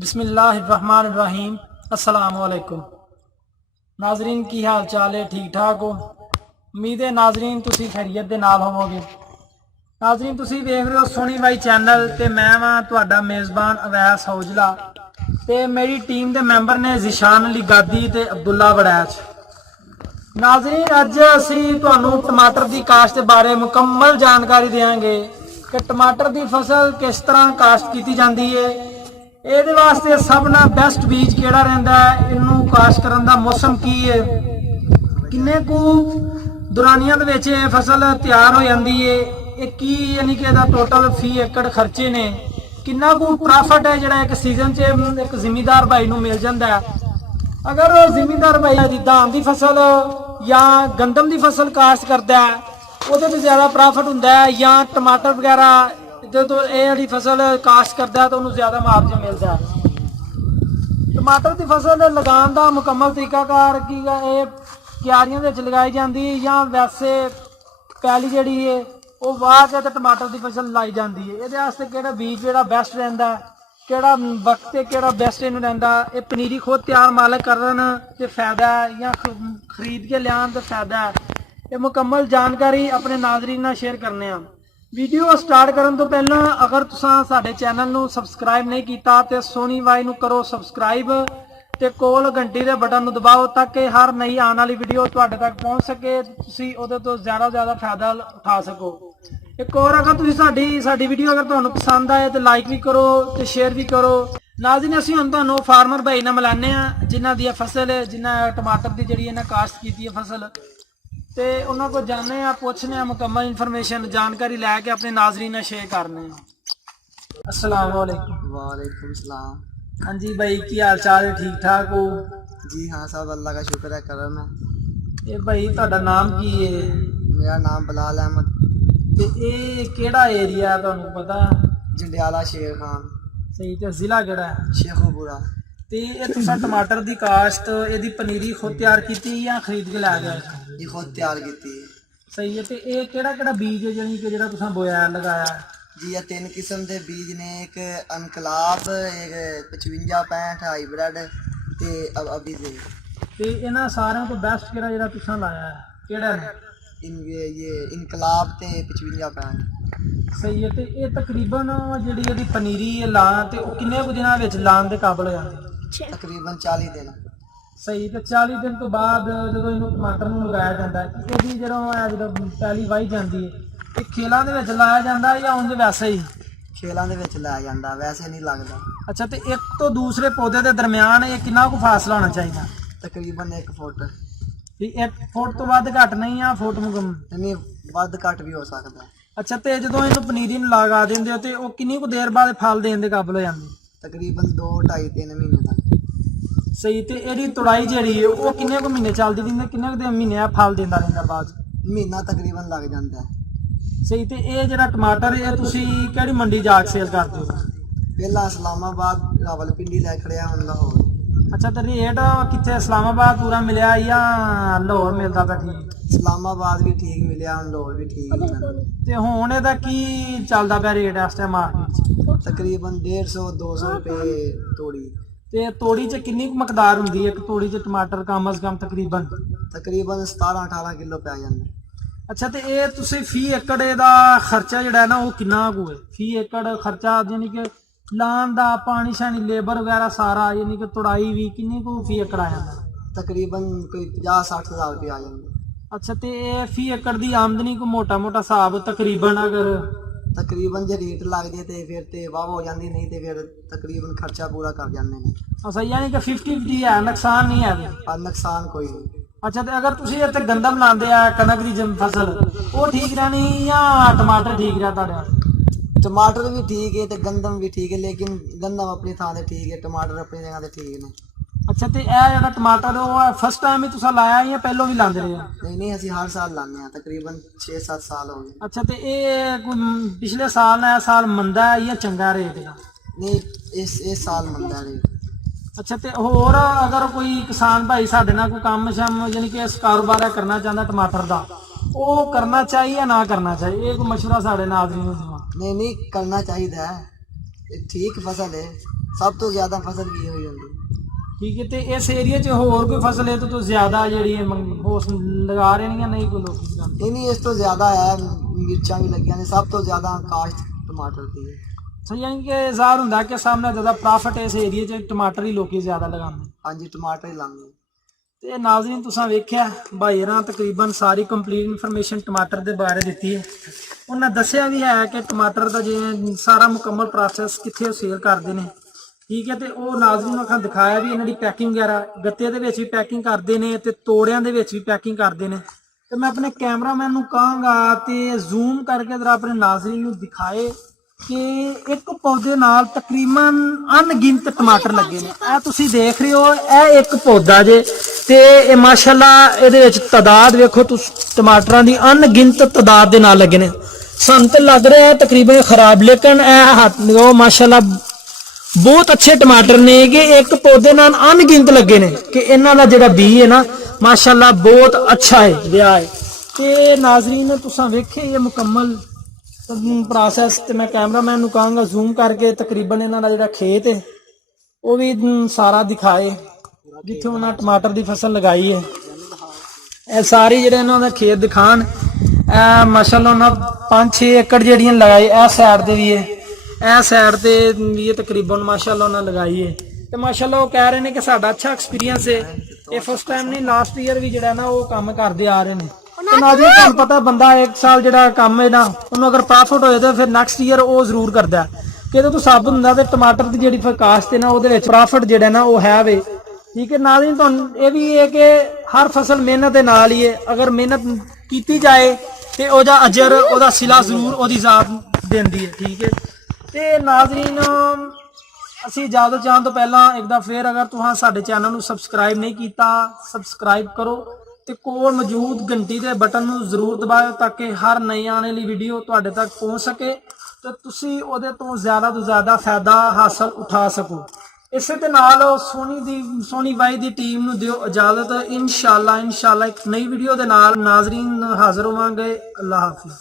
बिस्मिल्लाहिर्रहमानिर्रहीम। अस्सलाम वालेकुम नाजरीन, की हाल चाल है? ठीक ठाक हो? उम्मीद है नाजरीन तुसी खैरियत दे नाल होवोगे। नाजरीन तुसी देख रहे हो सोनी बाई चैनल ते मैं वां तुहाडा मेज़बान अवैस हौजला ते मेरी टीम दे मैंबर ने ज़िशान अली गादी ते अब्दुल्ला वड़ैच। नाजरीन अज असी तुहानू टमाटर की काश्त के बारे मुकम्मल जानकारी देंगे कि टमाटर की फसल किस तरह काश्त की जाती है। ਇਹਦੇ ਵਾਸਤੇ ਸਭ ਨਾਲ ਬੈਸਟ ਬੀਜ ਕਿਹੜਾ ਰਹਿੰਦਾ ਹੈ, ਇਹਨੂੰ ਕਾਸ਼ਤ ਕਰਨ ਦਾ ਮੌਸਮ ਕੀ ਹੈ, ਕਿੰਨੇ ਕੁ ਦੁਰਾਨੀਆਂ ਦੇ ਵਿੱਚ ਇਹ ਫਸਲ ਤਿਆਰ ਹੋ ਜਾਂਦੀ ਹੈ, ਇਹ ਕੀ ਯਾਨੀ ਕਿ ਇਹਦਾ ਟੋਟਲ ਫੀ ਏਕੜ ਖਰਚੇ ਨੇ, ਕਿੰਨਾ ਕੁ ਪ੍ਰੋਫਿਟ ਹੈ ਜਿਹੜਾ ਇੱਕ ਸੀਜ਼ਨ 'ਚ ਇੱਕ ਜ਼ਿਮੀਂਦਾਰ ਭਾਈ ਨੂੰ ਮਿਲ ਜਾਂਦਾ ਹੈ। ਅਗਰ ਉਹ ਜ਼ਿਮੀਂਦਾਰ ਭਾਈ ਜਿੱਦਾਂ ਦੀ ਫਸਲ ਜਾਂ ਗੰਦਮ ਦੀ ਫਸਲ ਕਾਸ਼ਤ ਕਰਦਾ ਹੈ ਉਹਦੇ 'ਤੇ ਜ਼ਿਆਦਾ ਪ੍ਰੋਫਿਟ ਹੁੰਦਾ ਹੈ, ਜਾਂ ਟਮਾਟਰ ਵਗੈਰਾ जो ये फसल काश्त करता है तो उन्होंने ज्यादा मुआवजा मिलता है। टमाटर की फसल लगाने का मुकम्मल तरीकाकार की क्यारियों लगाई जाती है या वैसे पैली जी है वो वाह के तो टमाटर की फसल लाई जाती है। ये कि बीज जो बेस्ट रहा कि वक्त कि बेस्ट इन रहा, ये पनीरी खुद तैयार मालक करन तो फायदा है या खरीद के लिया तो फायदा है। ये मुकम्मल जानकारी अपने नाजरीन नाल शेयर करने। वीडियो स्टार्ट करने तो पहला अगर तुसां साडे चैनल नूं सबसक्राइब नहीं किया तो सोनी वाई नूं करो सबसक्राइब ते कोल घंटी दे बटन नूं दबाओ ताकि हर नई आने वाली वीडियो तुहाडे तक पहुंच सके, तुसीं उहदे तो ज़्यादा फायदा उठा सको। एक और अगर तुसीं साडी वीडियो अगर तुहानूं पसंद आए तो लाइक भी करो तो शेयर भी करो। नाज़रीन असीं हुण तुहानूं फार्मर भाई नाल मिलाने आ जिन्हां दी फसल जिन्हां टमाटर की जिहड़ी इन्हां काश्त कीती है फसल ते उन्हां को जानने आ पुछने मुकम्मल इन्फॉर्मेशन जानकारी लैके अपने नाजरीन नाल शेयर करने। अस्सलाम वालेकुम। वालेकुम सलाम। हाँ जी भाई, की हाल चाल है? ठीक ठाक हो? जी हाँ, सब अल्लाह का शुक्र है, करम है। ये भाई तुहाडा नाम की है? मेरा नाम बिलाल अहमद। ते ये केड़ा एरिया तुहानूं पता? जंडियाला शेर खान। सही। ते जिला केड़ा है? शेखोपुरा। ते ये तुसां टमाटर की काश्त इहदी पनीरी खुद तैयार की या खरीद के लै गए? ये खुद तैयार की। सही है। तो ये केड़ा बीज है जानी कि जिहड़ा तुसां बोया लगाया? जी ये 3 किस्म के बीज ने, एक अनकलाब, एक 55-65 हाईब्रिड ते अभी से। ते इन्हां सारिਆਂ ਤੋਂ बेस्ट ਕਿਹੜਾ ਜਿਹੜਾ तुसां लाया है ਕਿਹੜਾ है? ये इनकलाब ते 55-65। सही है। तो ये तकरीबन जिहड़ी ਇਹਦੀ पनीरी ਲਾਂ ਤੇ ਉਹ ਕਿੰਨੇ ਕੁ ਦਿਨਾਂ ਵਿੱਚ ਲਾਣ ਦੇ ਕਾਬਲ ਹੋ ਜਾਂਦੀ? तकरीबन 40 दिन। सही। तो 40 दिन तो बाद जो इन टमाटर में लगाया जाता है कि जो पैली वाही जाती है ये खेलों के लाया जाता है या उनके वैसे ही? खेलों के लाया जाता, वैसे नहीं लगता। अच्छा, तो एक तो दूसरे पौधे के दरम्यान ये कितना को फासला होना चाहिए? तकरीबन 1 फुट। 1 फुट तो वध घट नहीं या फुट मुकम नहीं, वध घट भी हो सकता है। अच्छा, तो जो इन पनीरी लगा देंगे हो तो किन्नी को देर बाद फल देने के काबिल हो जाती? तकरीबन 2, 2.5, 3 महीने तक। सही। तो ये तुड़ाई जी है वो किन्ने को महीने चलती रही, किन्ने महीने फल देता रहता बाद? महीना तकरीबन लग जाता है। सही। तो ये जो टमाटर है तुसी किहड़ी मंडी जाके सेल करते हो? पहला इस्लामाबाद, रावलपिंडी लै खड़िया हुण लाहौर। अच्छा, तो रेट कितने इस्लामाबाद पूरा मिलया या लाहौर मिलता था? ठीक। इस्लामाबाद भी ठीक मिलया, हुण लाहौर भी ठीक मिलदा। ते हुण इहदा की चलदा पिया रेट इस टाइम मार्केट च? तकरीबन 150-200 रुपए तोड़ी। ते तोड़ी च किन्नी मकदार हुंदी है? एक तोड़ी च टमाटर कम अज कम तकरीबन 17-18 किलो पै जांदा। अच्छा, तो ये तुसी फी एकड़ दा खर्चा जिहड़ा है ना वो किन्ना कु है? फी एकड़ खर्चा यानी कि लान दा, पानी शानी, लेबर वगैरह सारा यानी कि तुड़ाई भी किन्नी को फी एकड़ आ जांदा? तकरीबन कोई 50-60 हज़ार रुपये आ जांदे। अच्छा, तो ये फी एकड़ दी आमदनी को मोटा हिसाब तकरीबन अगर तकरीबन जो रेट लग जाए तो फिर तो वाह हो जाती, नहीं तो फिर तकरीबन खर्चा पूरा कर जाते हैं। अच्छा, यानी कि 50-50 है, नुकसान नहीं है? और नुकसान कोई नहीं। अच्छा, तो अगर तुम इतने गंदम लाते हैं कनक की फसल वो ठीक रहनी या टमाटर ठीक रहा तुहाडे? टमाटर भी ठीक है तो गंदम भी ठीक है, लेकिन गंदम अपनी थां ते ठीक है, टमाटर अपनी जगह ते ठीक ने। अच्छा, तो यह जो टमाटर वो फर्स्ट टाइम ही तुसा लाया या पहलों भी लाते रहे? नहीं, असीं हर साल लाने हैं, तकरीबन 6-7 साल हो गए। अच्छा, तो ये पिछले साल नया साल मंदा है या चंगा रेट का? नहीं, इस साल मंदा रेट। अच्छा, तो होर अगर कोई किसान भाई साढ़े नाल कोई काम शम यानी कि इस कारोबार करना चाहता टमाटर का, वो करना चाहिए या ना करना चाहिए? ये कोई मशवरा साढ़े नाज़रीन नूं देवां। नहीं, करना चाहिए, ठीक फसल है। ਸਭ ਤੋਂ ਜ਼ਿਆਦਾ ਫਸਲ ਵੀ ਹੋਈ ਹੁੰਦੀ। ਠੀਕ ਹੈ, ਤੇ ਇਸ ਏਰੀਆ 'ਚ ਹੋਰ ਕੋਈ ਫਸਲ ਇਹ ਤੋਂ ਜ਼ਿਆਦਾ ਜਿਹੜੀ ਹੋ ਲਗਾ ਰਹੇ ਨੇ ਜਾਂ ਨਹੀਂ ਕੋਈ ਲੋਕ ਲਗਾਉਂਦੇ? ਨਹੀਂ, ਇਸ ਤੋਂ ਜ਼ਿਆਦਾ ਹੈ, ਮਿਰਚਾਂ ਵੀ ਲੱਗੀਆਂ ਨੇ। ਸਭ ਤੋਂ ਜ਼ਿਆਦਾ ਕਾਸ਼ਤ ਟਮਾਟਰ ਦੀ ਹੈ। ਸਹੀ, ਯਾਨੀ ਕਿ ਜ਼ਾਹਰ ਹੁੰਦਾ ਕਿ ਸਾਹਮਣੇ ਜ਼ਿਆਦਾ ਪ੍ਰੋਫਿਟ ਇਸ ਏਰੀਆ 'ਚ ਟਮਾਟਰ ਹੀ ਲੋਕੀ ਜ਼ਿਆਦਾ ਲਗਾਉਂਦੇ। ਹਾਂਜੀ, ਟਮਾਟਰ ਹੀ ਲਾਉਂਦੇ। ਤੇ ਨਾਜ਼ਰੀਨ ਤੁਸੀਂ ਵੇਖਿਆ ਭਾਈ ਹੋਰਾਂ ਤਕਰੀਬਨ ਸਾਰੀ ਕੰਪਲੀਟ ਇਨਫੋਰਮੇਸ਼ਨ ਟਮਾਟਰ ਦੇ ਬਾਰੇ ਦਿੱਤੀ ਹੈ। ਉਹਨਾਂ ਦੱਸਿਆ ਵੀ ਹੈ ਕਿ ਟਮਾਟਰ ਦਾ ਜਿਵੇਂ ਸਾਰਾ ਮੁਕੰਮਲ ਪ੍ਰੋਸੈਸ ਕਿੱਥੇ ਉਹ ਸੇਲ ਕਰਦੇ ਨੇ। ਠੀਕ ਹੈ, ਤੇ ਉਹ ਨਾਜ਼ਰੀਨ ਨੂੰ ਅੱਖਾਂ ਦਿਖਾਇਆ ਵੀ ਇਹਨਾਂ ਦੀ ਪੈਕਿੰਗ ਵਗੈਰਾ ਗੱਤੇ ਦੇ ਵਿੱਚ ਵੀ ਪੈਕਿੰਗ ਕਰਦੇ ਨੇ ਤੇ ਤੋੜਿਆਂ ਦੇ ਵਿੱਚ ਵੀ ਪੈਕਿੰਗ ਕਰਦੇ ਨੇ। ਤੇ ਮੈਂ ਆਪਣੇ ਕੈਮਰਾਮੈਨ ਨੂੰ ਕਹਾਂਗਾ ਤੇ ਜ਼ੂਮ ਕਰਕੇ ਜਰਾ ਆਪਣੇ ਨਾਜ਼ਰੀਨ ਨੂੰ ਦਿਖਾਏ ਕਿ ਇੱਕ ਪੌਦੇ ਨਾਲ ਤਕਰੀਬਨ ਅਣਗਿਣਤ ਟਮਾਟਰ ਲੱਗੇ ਨੇ। ਇਹ ਤੁਸੀਂ ਦੇਖ ਰਹੇ ਹੋ, ਇਹ ਇੱਕ ਪੌਦਾ ਜੇ ਤੇ ਇਹ ਮਾਸ਼ਾਅੱਲਾ ਇਹਦੇ ਵਿੱਚ ਤਾਦਾਦ ਵੇਖੋ ਤੁਸੀਂ, ਟਮਾਟਰਾਂ ਦੀ ਅਣਗਿਣਤ ਤਾਦਾਦ ਦੇ ਨਾਲ ਲੱਗੇ ਨੇ। ਸਾਨੂੰ ਤੇ ਲੱਗ ਰਿਹਾ ਹੈ ਤਕਰੀਬਨ ਖਰਾਬ, ਲੇਕਿਨ ਇਹ ਹੱਥ ਉਹ ਮਾਸ਼ਾਅੱਲਾ ਬਹੁਤ ਅੱਛੇ ਟਮਾਟਰ ਨੇ ਕਿ ਇੱਕ ਪੌਦੇ ਨਾਲ ਅਣਗਿਣਤ ਲੱਗੇ ਨੇ ਕਿ ਇਹਨਾਂ ਦਾ ਜਿਹੜਾ ਬੀ ਹੈ ਨਾ ਮਾਸ਼ਾਅੱਲਾ ਬਹੁਤ ਅੱਛਾ ਹੈ ਵਿਆਹ ਹੈ। ਤੇ ਨਾਜ਼ਰੀਨ ਤੁਸੀਂ ਵੇਖੇ ਇਹ ਮੁਕੰਮਲ ਪ੍ਰੋਸੈਸ, ਤੇ ਮੈਂ ਕੈਮਰਾਮੈਨ ਨੂੰ ਕਹਾਂਗਾ ਜ਼ੂਮ ਕਰਕੇ ਤਕਰੀਬਨ ਇਹਨਾਂ ਦਾ ਜਿਹੜਾ ਖੇਤ ਹੈ ਉਹ ਵੀ ਸਾਰਾ ਦਿਖਾਏ ਜਿੱਥੇ ਉਹਨਾਂ ਟਮਾਟਰ ਦੀ ਫਸਲ ਲਗਾਈ ਹੈ। ਇਹ ਸਾਰੀ ਜਿਹੜੇ ਇਹਨਾਂ ਦਾ ਖੇਤ ਦਿਖਾਣ। ਇਹ ਮਾਸ਼ਾਅੱਲਾ ਉਹਨਾਂ 5-6 ਏਕੜ ਜਿਹੜੀਆਂ ਲਗਾਈ, ਇਹ ਸਾਈਡ ਤੇ ਵੀ ਹੈ, ਇਹ ਸਾਈਡ ਤੇ ਵੀ ਇਹ ਤਕਰੀਬਨ ਮਾਸ਼ਾਅੱਲਾ ਉਹਨਾਂ ਲਗਾਈ ਹੈ। ਤੇ ਮਾਸ਼ਾਅੱਲਾ ਉਹ ਕਹਿ ਰਹੇ ਨੇ ਕਿ ਸਾਡਾ ਅੱਛਾ ਐਕਸਪੀਰੀਅੰਸ ਹੈ। ਇਹ ਫਸਟ ਟਾਈਮ ਨਹੀਂ, ਲਾਸਟ ਈਅਰ ਵੀ ਜਿਹੜਾ ਨਾ ਉਹ ਕੰਮ ਕਰਦੇ ਆ ਰਹੇ ਨੇ। ਤੇ ਨਾਜ਼ਰੀਨ ਤੁਹਾਨੂੰ ਪਤਾ ਬੰਦਾ ਇੱਕ ਸਾਲ ਜਿਹੜਾ ਕੰਮ ਹੈ ਨਾ ਉਹਨੂੰ ਅਗਰ ਪ੍ਰੋਫਿਟ ਹੋਏ ਤਾਂ ਫਿਰ ਨੈਕਸਟ ਈਅਰ ਉਹ ਜ਼ਰੂਰ ਕਰਦਾ ਕਿ ਇਹਦੇ ਤੋਂ ਸਾਬਤ ਹੁੰਦਾ ਤੇ ਟਮਾਟਰ ਦੀ ਜਿਹੜੀ ਕਾਸ਼ਤ ਹੈ ਨਾ ਉਹਦੇ ਵਿੱਚ ਪ੍ਰੋਫਿਟ ਜਿਹੜਾ ਨਾ ਉਹ ਹੈ ਵੇ। ਠੀਕ ਹੈ ਨਾਜ਼ਰੀਨ, ਤੁਹਾਨੂੰ ਇਹ ਵੀ ਹੈ ਕਿ ਹਰ ਫਸਲ ਮਿਹਨਤ ਦੇ ਨਾਲ ਹੀ ਹੈ। ਅਗਰ ਮਿਹਨਤ ਕੀਤੀ ਜਾਏ ਤੇ ਉਹਦਾ ਅਜਰ ਉਹਦਾ ਸਿਲਾ ਜ਼ਰੂਰ ਉਹਦੀ ਜ਼ਾਤ ਦਿੰਦੀ ਹੈ। ਠੀਕ ਹੈ, ਤੇ ਨਾਜ਼ਰੀਨ ਅਸੀਂ ਇਜਾਜ਼ਤ ਚਾਹਣ ਤੋਂ ਪਹਿਲਾਂ ਇੱਕ ਦਫਾ ਫੇਰ ਅਗਰ ਤੁਸੀਂ ਸਾਡੇ ਚੈਨਲ ਨੂੰ ਸਬਸਕ੍ਰਾਈਬ ਨਹੀਂ ਕੀਤਾ, ਸਬਸਕ੍ਰਾਈਬ ਕਰੋ ਤੇ ਕੋਲ ਮੌਜੂਦ ਘੰਟੀ ਦੇ ਬਟਨ ਨੂੰ ਜ਼ਰੂਰ ਦਬਾਓ ਤਾਂ ਕਿ ਹਰ ਨਈ ਆਉਣ ਵਾਲੀ ਵੀਡੀਓ ਤੁਹਾਡੇ ਤੱਕ ਪਹੁੰਚ ਸਕੇ ਤੇ ਤੁਸੀਂ ਉਹਦੇ ਤੋਂ ਜ਼ਿਆਦਾ ਫਾਇਦਾ ਹਾਸਲ ਉਠਾ ਸਕੋ। ਇਸੇ ਦੇ ਨਾਲ ਸੋਨੀ ਬਾਈ ਦੀ ਟੀਮ ਨੂੰ ਦਿਓ ਇਜਾਜ਼ਤ। ਇਨਸ਼ਾਅੱਲਾ ਇੱਕ ਨਈ ਵੀਡੀਓ ਦੇ ਨਾਲ ਨਾਜ਼ਰੀਨ ਹਾਜ਼ਰ ਹੋਵਾਂਗੇ। ਅੱਲਾਹ ਹਾਫਿਜ਼।